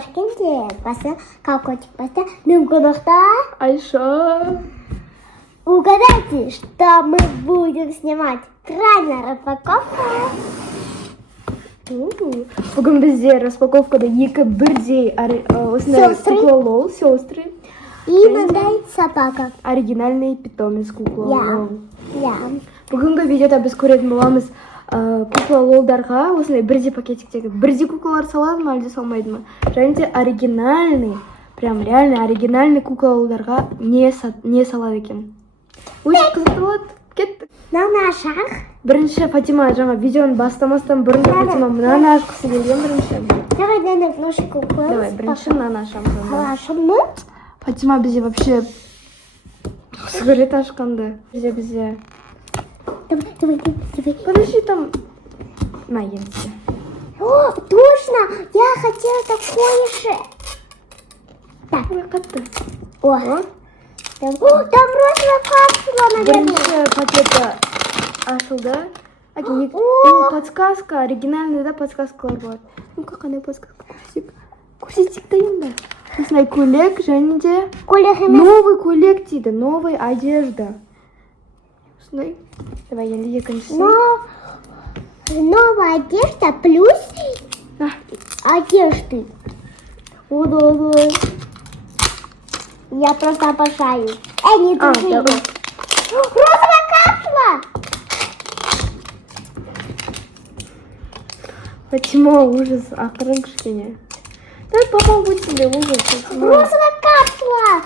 Ташкенте басы, колокольчик басы, Нумкунахта. Айша. Угадайте, что мы будем снимать? Крайняя распаковка. Бүгін бізде распаковкада екі бірдей осындай кукла лол, сестры. И мындай собака. Оригинальный питомец кукла лол. Бүгінгі видеода біз көретін боламыз кукла лолдарға осындай бірдей пакетиктегі бірдей куклалар салады ма, әлде салмайды ма? Және де оригинальный, прям реально оригинальный кукла лолдарға не салады екен. Өте қызықты болады. Кеттік. Мынаны ашақ. Бірінші Фатима жаңа видеоны бастамастан бұрын Фатима мынаны ашқысы келген бірінші. Давай дәнек ножку қойып. Давай, бірінші мынаны ашамыз. Ашым мы? Фатима бізде вообще сигарет ашқанды. Бізде. Давай. Подожди, там... На, енді. О, точно! Я хотела такое же. Так. Ой, қатты. О, там розовая капсула, наверное. Бірінші пакеті ашылды. Подсказка, оригинальный да подсказкалар болады. Ну-ка, қандай подсказка көрсетсек та енді. Осындай көйлек және де новый көйлек дейді, новый одежда. Осындай. Давай енді екіншісі. Новая одежда плюс одежды. Я просто обожаю. Не держи. Розовая капсула! Фатима, ужас, ақырын кішкене. Давай папам будет тебе ужас. Розовая капсула!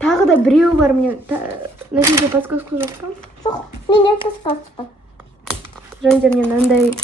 Тағы да біреу бар мне. Нәтиже подсказку жоқ па? Жоқ, менен подсказка. Және де мне мынандай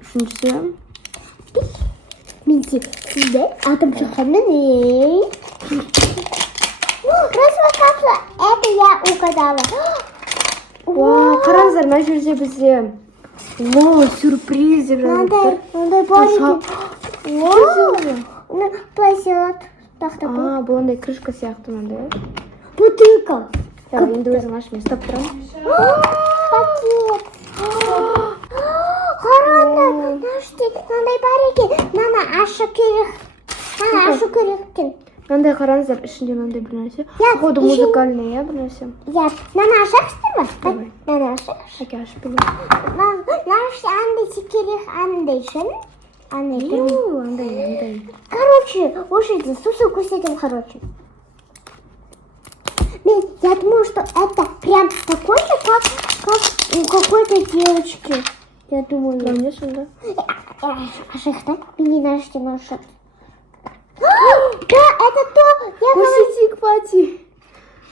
үшіншісі. Менде сізде атым шыққанмен. Розовая капсула, это я угадала. Қараңыздар, мына жерде бізде сюрприз деп жазып тұр. Мындай бар. Пласилат. Бұл андай крышка сияқты мынандай. Бутылка. Енді өзің аш, мен ұстап тұрамын. Пакет. Қараңдар, мынандай бар екен. Мына ашу керек екен. Мынандай қараңыздар, ішінде мынандай бір нәрсе. Походу музыкальный, бір нәрсе. Мына ашақсыздар ма? Давай. Мына ашақ. Әке ашып білем. Андай секерек, андай шын. Андай. Короче, уже сусу көрсетем, короче. Я думаю, что это прям такой же, как у какой-то девочки. Я думаю. Конечно, да. Ашықта? Мне нажите на ашық. Да, это то. Көрсетейік, Фати.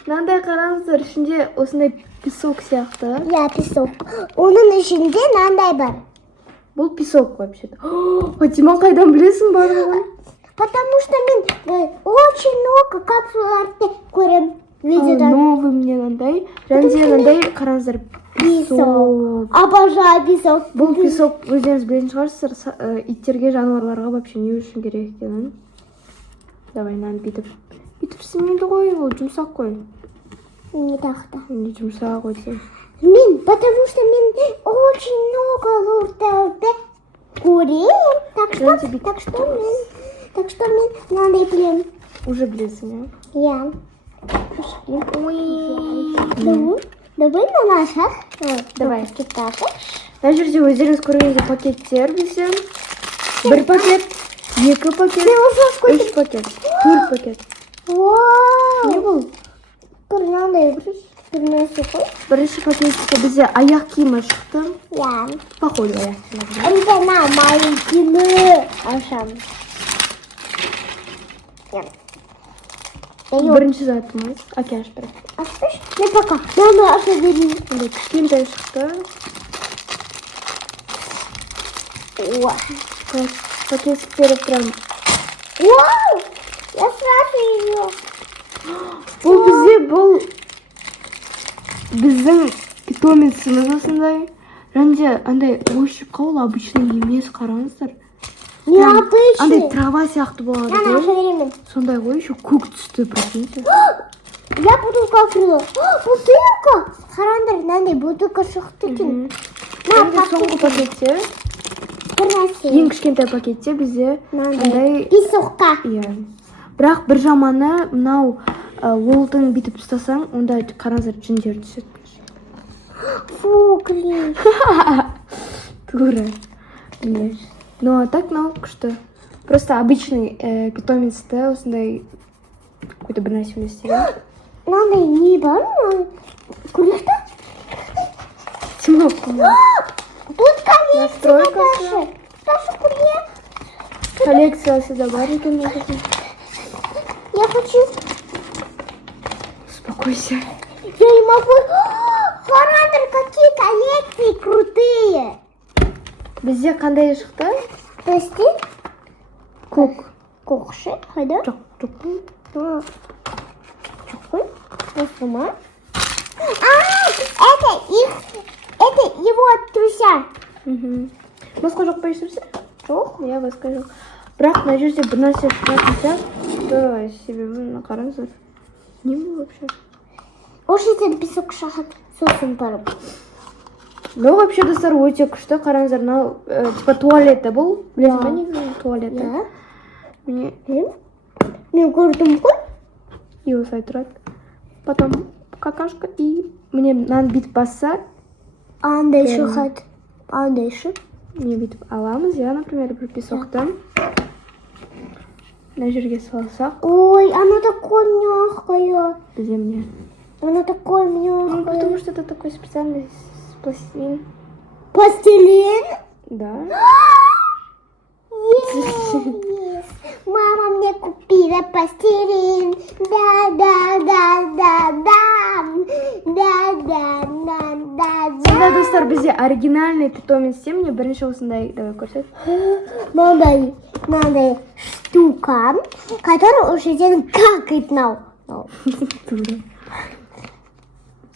Мынандай қараңыздар, ішінде осындай песок сияқты. Песок. Оның ішінде мынандай бар. Бұл песок вообще-то. Фатима, қайдан білесің барлығын? Потому что мен очень много капсулаларды көрем. Новый мне мынандай. Және де мынандай қараңыздар, песок. Обожаю песок. Бұл песок өздеріңіз білетін шығарсыздар, иттерге, жануарларға вообще не үшін керек екенін. Давай, мынаны бүйтіп істемейді ғой, ол жұмсақ қой. Не так-то. Не жұмсақ қойсың. Потому что мен очень много лордарды көрем. Так что мен мынандай білем. Уже білесің, Я. Давай мына ашақ. Давай. Мына жерде өздеріңіз көргендей пакеттер бізде. Бір пакет, екі пакет, үш пакет, төрт пакет. Не бұл? Мынандай бірнәрсе қой. Бірінші пакетте бізде аяқ киімі шықты. Походу аяқ киімі. Енді маленькими ашамыз. Бірінші затымыз. Әке ашып бір. Ашпыш? Мен пока. Мама аша берейін. Ондай кішкентай шықты. Пакеттері прям. Вау! Я сразу ее. Бұл біздің питомеціміз осындай. Және де андай ойшып қаул обычный емес, қараңыздар. Необычный. Андай трава сияқты болады. Мама аша берейін. Сондай ғой, еще көк түсті, прикиньте. Я бутылка открыла. Бутылка! Қараңдар, мынандай бутылка шықты екен. Соңғы пакетте бір нәрсе. Ең кішкентай пакетте бізде Мынандай песокқа. Иә. Бірақ бір жаманы мынау уылдың бүйтіп ұстасаң, онда қараңыздар жүндер түседі. Фу, клей. Тура. Міне. Ну, а так мынау күшті. Просто обычный питомецті осындай какой-то бір нәрсе істеген. Мынандай не бар ма? Көрікті? Тимоп. Тут коллекция, Настройка. Наташа, курьер. Коллекциясы да бар екен. Я хочу... Успокойся. Я не могу... Харандр, какие коллекции крутые. Бізде қандай шықты? Прости? Көк. Кокши, хайда? Жоқ, жоқ. Чукуй. Посума. Это его труся. Басқа жоқ па ешнәрсе? Жоқ. Иә, басқа жоқ. Бірақ мына жерде бір нәрсе шығатын сияқты. Что себебі қараңыздар. Не бұл вообще? Ошитен песок шахат сосын барып. Ну, вообще достар өте күшті. Қараңыздар, мынау типа туалеті бұл. Білесің ба негізі туалеті? Иә. Міне Мен көрдім ғой. и осылай тұрады. Потом какашка и міне мынаны бүйтіп басса, Андай шығады. Андай шық. не бүйтіп аламыз, я, например, бір песоқты мына жерге салсақ, Ой, оно такое мягкое. бізде міне. Оно такое Ну, мягкое. потому что это такой специальный пластилин. Пластилин? Да. Yes. Мама мне купила пластилин. Сонда достар, бізде оригинальный питомец міне бірінші осындай, давай көрсет. Надо штука, которая уже ден какает нау.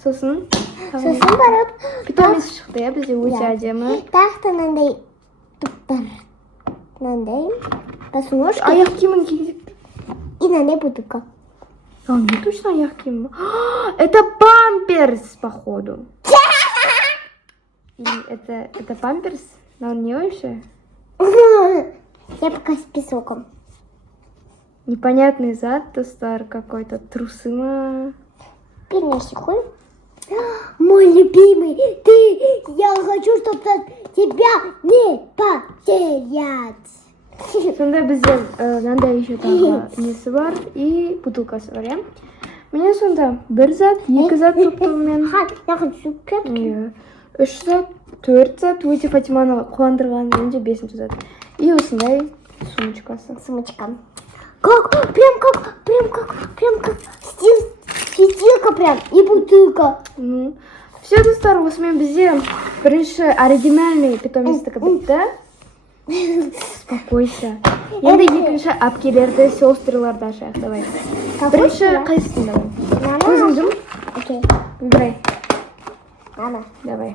Сосын Сосын барып, питомец шықты, иә, бізде өте әдемі. тақта мынандай туптар. Мынандай босоножки Аяқ киімін киіп. и мынандай бутылка. А, не точно аяқ киім. Это памперс, походу. Или это памперс? Но он не вообще. Я пока с песоком. Непонятный зад, достар какой-то, трусы ма. Перенеси хуй. Мой любимый, я хочу, чтобы тебя не потерять. Сонда бізде мынандай еще тағы несі бар и бутылкасы бар, иә. Міне сонда бір зат, екі зат топтауымен. Я хочу кетки. Иә. Үш зат, төрт зат, өте Фатиманы қуандырған, менде бесінші зат. И осындай сумочкасы. Сумочка. Прям как светилка прям и бутылка. Ну, все, достар, осымен бізде бірінші оригинальный питомецтікі бітті. Успокойся. Енді екінші әпкелерді, сестраларды ашайық, давай. Бірінші қайсысын давай. Өзіңдің? Окей. Выбирай. Мама. Давай.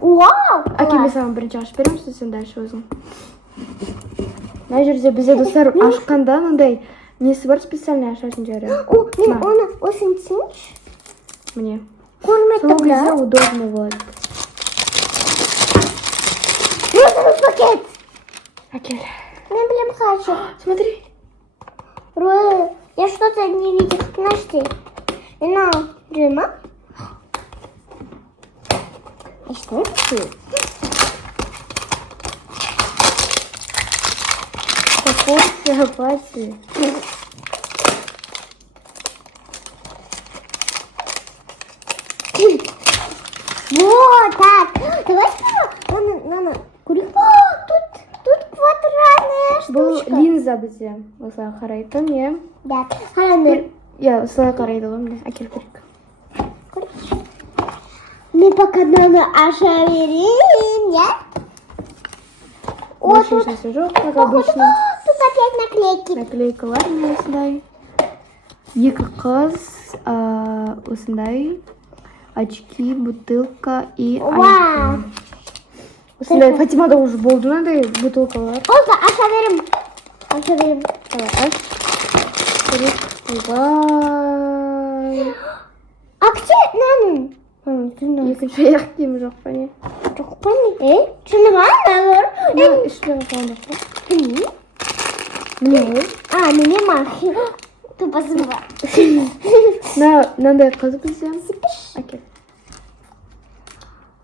Вау! Әке, мен саған бірінші ашып беремін, сен дальше өзің. Мына жерде бізде достар ашқанда мындай несі бар, специальный ашатын жері. Мен оны осыны түсінші. Міне. Көрметтім, Сол кезде да? удобно болады. Розовый пакет. Әкел. Мен білем хочу. Смотри. Я что-то не видел. Знаешь ты? Джима. И что это? Какой пати. Вот так. Давай сперва. Тут квадратная Бұл штучка. линза бізде. Осылай қарайтын, иә. Да. Харандыр. Иә, осылай қарайды ғой, міне. Әкел көрейік. Мы пока надо аша берем, нет? Больше ешнәрсе жоқ, как обычно. Тут опять наклейки. Наклейкалар міне осындай. Екі қыз, осындай. Очки, бутылка и Вау. осындай Фатимада уже болды мынандай бутылкалар. Олда аша берем. Аша берем. Давай, аш. Көрейік. Ойбай. А где наның? Екінші аяқ киімі жоқ па не? Жоқ па не? Шыныңа алар? Ішлері қалған жоқ па? Білмеймін. Міне ғой. Міне махи. Тупасың ба? Мынандай қыз бізде. Әкел.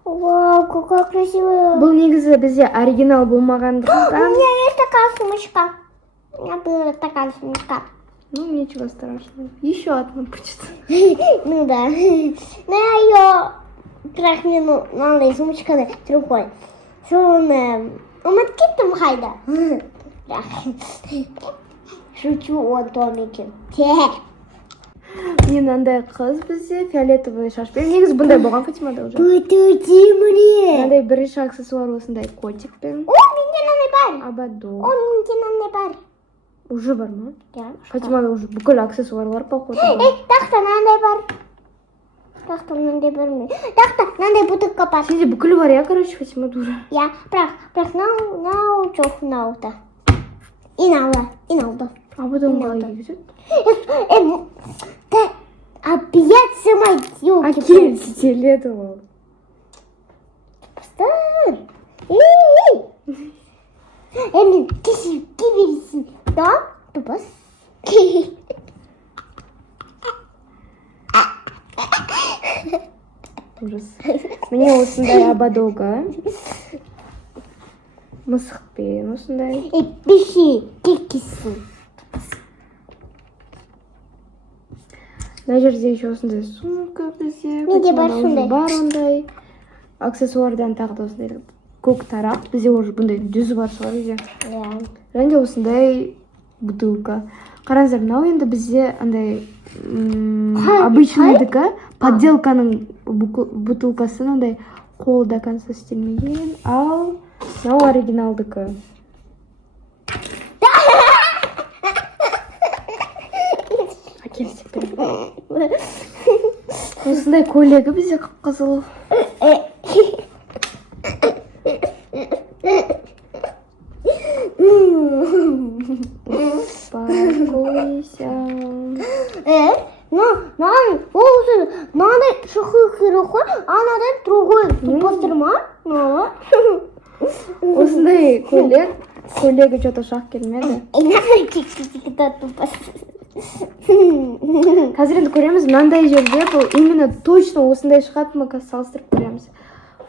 Вау, какая красивая. Бұл негізі бізде оригинал болмағандықтан. У меня есть такая сумочка. У меня была такая сумочка. Ну, ничего страшного. Еще одна будет. Ну да. Но я ее трахну на сумочка другой. Уматкиттым хайда. Шучу о домике. Мен мынандай қыз бізде фиолетовый шашпен. Негізі бұндай болған Фатимада уже. Мынандай бірінші аксессуар осындай котикпен. О, менде мынандай бар. Абадо. О, менде мынандай бар. Уже бар ма? Ja. Фатимада уже бүкіл аксессуарлар походу. Тақта мынандай бар. Тақта мынандай бар ма? Тақта мынандай бутылка бар. Сенде бүкіл бар я, короче, Фатимада уже. Ja, бірақ мынау жоқ мынауды. Иналды. Абадоны қалай кигізеді? Опять сама елки. Әкел, сетеледі ол. Постар. Мен кешірке бересің. Да? Тупас. Ужас. Міне осындай абадоға. Мысықпен осындай. Пиши, кекесің. Мына жерде еще осындай сумка бізде. Менде бар Фатимада сондай. уже бар ондай. Аксессуардан тағы да осындай көк тарақ. Бізде уже бұндай дүзі бар шығар үйде. Және де осындай бутылка. Қараңыздар, мынау енді бізде андай обычныйдікі подделканың бутылкасы андай қол до конца істелмеген. Ал мынау оригиналдікі. Әкелсек осындай көйлегі бізде қып-қызыл. Успокойся. Надо шухы-хырухы, а надо другой. Тупостырма? Осындай көйлегі что-то шақ келмеді. Қазір енді көреміз, мынандай жерде бұл именно точно осындай шығады ма, қазір салыстырып көреміз.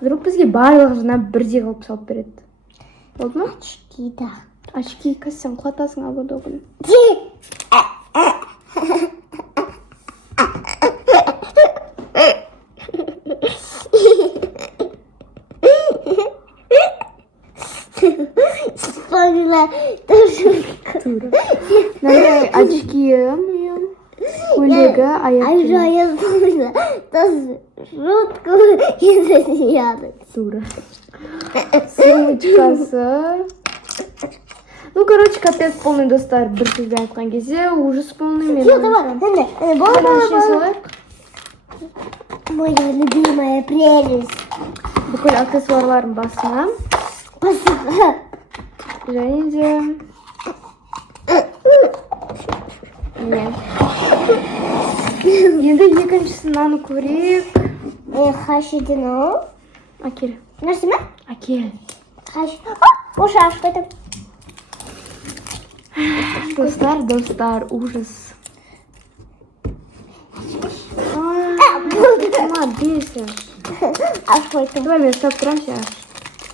Вдруг бізге барлығы жинап бірдей қылып салып береді. Болды ма? Очки, да. Очки, қазір сен құлатасың абадоғын. Вспомнила тоже. Мынандай очки, көйлегі, аяқ А киім. я вспомнила тоже шутку и засмеялась. Дура. Сумочкасы. Ну, короче, капец полный, достар. Бір сөзбен айтқан кезде ужас полный. Мен Давай. Моя любимая прелесть. бүкіл аксессуарлардың басына. Спасибо. Және де... Енді екіншісін мынаны көрейік. Хашидino. Әкел. Нәрсе ме? Әкел. Ошаш қайтып. Достар, ужас. Сама бесишь. Аш қайтып. Давай мен ұстап тұрам сейчас.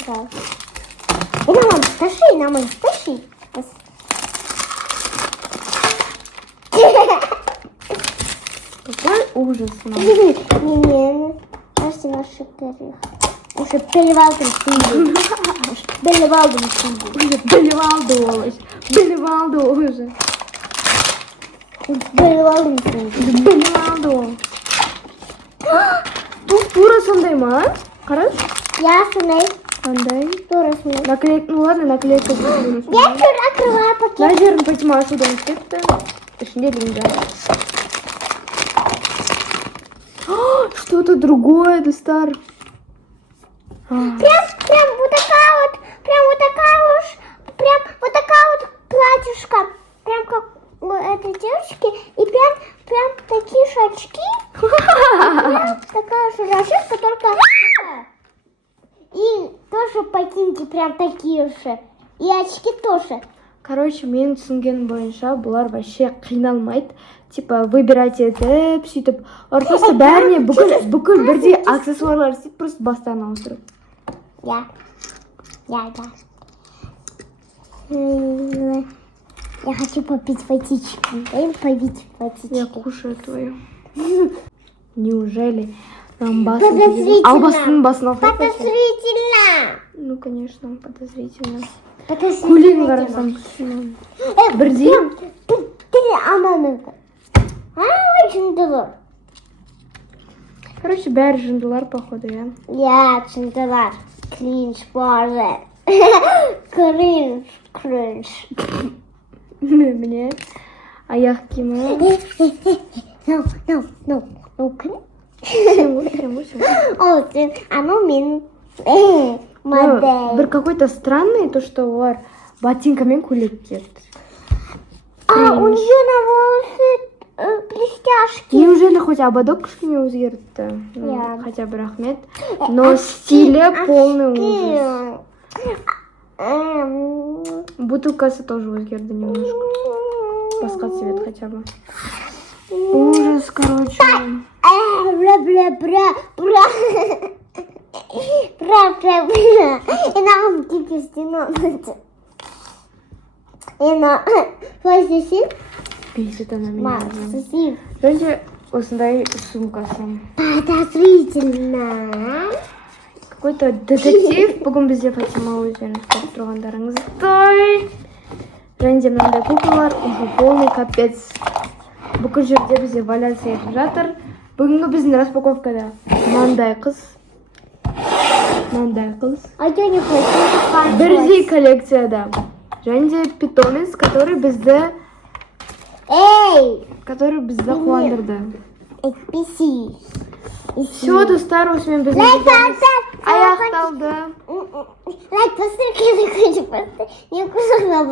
Да. Наман, тащи. Какой ужас. Не. Кажется, наши тарих. Уже перевалдым сумбу. Белевалды уже. Белевалды. Бұл тура сондай ма? Қараш? Я сондай. Қандай? Тура сондай. Наклейка, ну ладно, наклейка. Я открываю пакет. Мына жерін Фатима ашудан кетті. Ішінде линда. Что-то другое, достар. Прям вот такая вот платьюшка. Прям как у этой девочки. И прям такие же очки. Прям такая же рожа. прям такие же. И очки тоже. Короче, мен түсінгенім бойынша бұлар вообще қиналмайды. Типа выбирать етіп, сөйтіп. Олар просто бәріне бүкіл бірдей аксессуарлар істейді, просто бастарын ауыстырып. Я. Я хочу попить водички. Дай попить водички. Я кушаю твою. Неужели нам Подозрительно. албастың басына қойып? Подозрительно. Ну, конечно, подозрительно. Подозрительно. Кулин қарасам. Бірдей. Ты ананы. Жындылар. Короче, бәрі жындылар, походу, я. Я жындылар. Кринж, боже. Кринж. Міне. Аяқ киімі. No, кринж. Сен. О, оно мен модель. Бір какой-то странный, то, что олар ботинкамен көйлек киеді. А у нее на волосы блестяшки. Неужели хоть ободок кішкене өзгертті? Иә. Хотя бы рахмет. Но стиле полный ужас. Бутылкасы тоже өзгерді немножко. Басқа цвет хотя бы. Ужас, короче. Бра. И нам кипистина. И на... Слышишь? Бесит она меня. Максим. Короче, осындай сумкасы. Подозрительно. Какой-то детектив. Бүгін бізде Фатима өздеріңіз көріп тұрғандарыңыздай. Және де мынандай куклалар уже полный капец. Бүкіл жерде бізде валяться етіп жатыр. Бүгінгі біздің распаковкада мынандай қыз. А я не хочу. Бірдей коллекцияда. Және де питомец, который бізді қуандырды. Писи. Все, достар, осымен біздің аяқталды. Лайк, посмотри, не кусок на